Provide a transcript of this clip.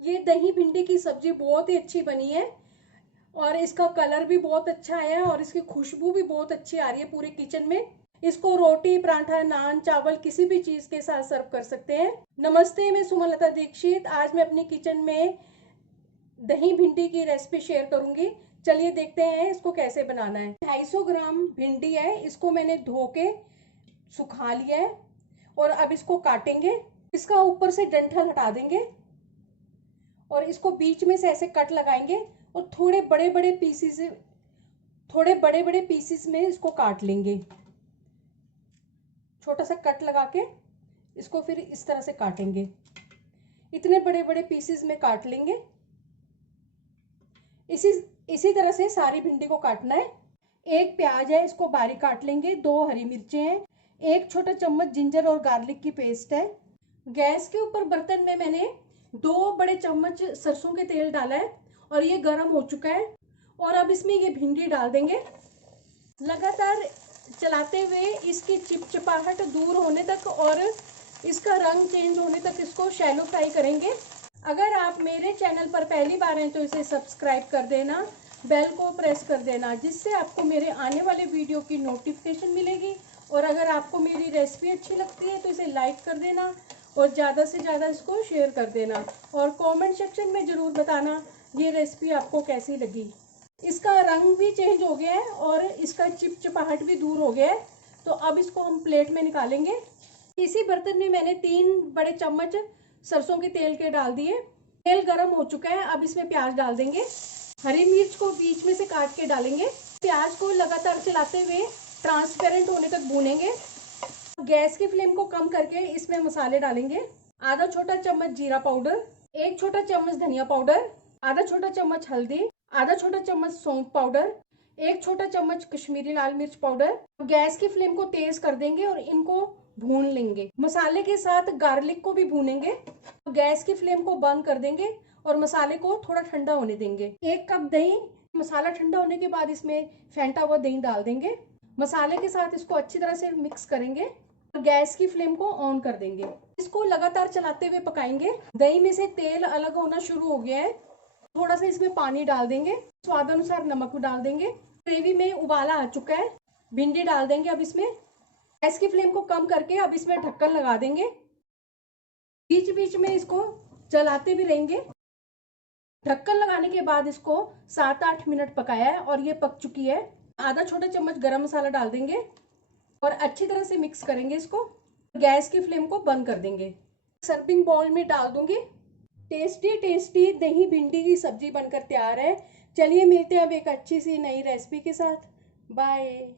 ये दही भिंडी की सब्जी बहुत ही अच्छी बनी है और इसका कलर भी बहुत अच्छा है और इसकी खुशबू भी बहुत अच्छी आ रही है पूरे किचन में। इसको रोटी, पराठा, नान, चावल किसी भी चीज के साथ सर्व कर सकते हैं। नमस्ते, मैं सुमलता दीक्षित। आज मैं अपनी किचन में दही भिंडी की रेसिपी शेयर करूंगी। चलिए देखते हैं इसको कैसे बनाना है। 250 ग्राम भिंडी है, इसको मैंने धो के सुखा लिया है और अब इसको काटेंगे। इसका ऊपर से डंठल हटा देंगे और इसको बीच में से ऐसे कट लगाएंगे और थोड़े बड़े बड़े पीसेस में इसको काट लेंगे। छोटा सा कट लगा के इसको फिर इस तरह से काटेंगे। इतने बड़े बड़े पीसेस में काट लेंगे। इसी तरह से सारी भिंडी को काटना है। एक प्याज है, इसको बारीक काट लेंगे। 2 हरी मिर्चें हैं। 1 छोटा चम्मच जिंजर और गार्लिक की पेस्ट है। गैस के ऊपर बर्तन में मैंने 2 बड़े चम्मच सरसों के तेल डाला है और ये गर्म हो चुका है। और अब इसमें ये भिंडी डाल देंगे। लगातार चलाते हुए इसकी चिपचिपाहट दूर होने तक और इसका रंग चेंज होने तक इसको शैलो फ्राई करेंगे। अगर आप मेरे चैनल पर पहली बार हैं तो इसे सब्सक्राइब कर देना, बेल को प्रेस कर देना, जिससे आपको मेरे आने वाले वीडियो की नोटिफिकेशन मिलेगी। और अगर आपको मेरी रेसिपी अच्छी लगती है तो इसे लाइक कर देना और ज़्यादा से ज़्यादा इसको शेयर कर देना और कमेंट सेक्शन में ज़रूर बताना ये रेसिपी आपको कैसी लगी। इसका रंग भी चेंज हो गया है और इसका चिपचिपाहट भी दूर हो गया है। तो अब इसको हम प्लेट में निकालेंगे। इसी बर्तन में मैंने 3 बड़े चम्मच सरसों के तेल के डाल दिए। तेल गर्म हो चुका है, अब इसमें प्याज डाल देंगे। हरी मिर्च को बीच में से काट के डालेंगे। प्याज को लगातार चलाते हुए ट्रांसपेरेंट होने तक भूनेंगे। गैस की फ्लेम को कम करके इसमें मसाले डालेंगे। आधा छोटा चम्मच जीरा पाउडर, 1 छोटा चम्मच धनिया पाउडर, आधा छोटा चम्मच हल्दी, आधा छोटा चम्मच सौंफ पाउडर, 1 छोटा चम्मच कश्मीरी लाल मिर्च पाउडर। गैस की फ्लेम को तेज कर देंगे और इनको भून लेंगे। मसाले के साथ गार्लिक को भी भूनेंगे। गैस की फ्लेम को बंद कर देंगे और मसाले को थोड़ा ठंडा होने देंगे। 1 कप दही, मसाला ठंडा होने के बाद इसमें फेंटा हुआ दही डाल देंगे। मसाले के साथ इसको अच्छी तरह से मिक्स करेंगे और गैस की फ्लेम को ऑन कर देंगे। इसको लगातार चलाते हुए पकाएंगे। दही में से तेल अलग होना शुरू हो गया है। थोड़ा सा इसमें पानी डाल देंगे। स्वाद अनुसार नमक डाल देंगे। ग्रेवी में उबाला आ चुका है। भिंडी डाल देंगे अब इसमें। गैस की फ्लेम को कम करके अब इसमें ढक्कन लगा देंगे। बीच बीच में इसको चलाते भी रहेंगे। ढक्कन लगाने के बाद इसको 7-8 मिनट पकाया है और ये पक चुकी है। आधा छोटा चम्मच गरम मसाला डाल देंगे और अच्छी तरह से मिक्स करेंगे इसको। गैस की फ्लेम को बंद कर देंगे। सर्विंग बाउल में डाल दूंगी। टेस्टी टेस्टी दही भिंडी की सब्जी बनकर तैयार है। चलिए मिलते हैं अब एक अच्छी सी नई रेसिपी के साथ। बाय।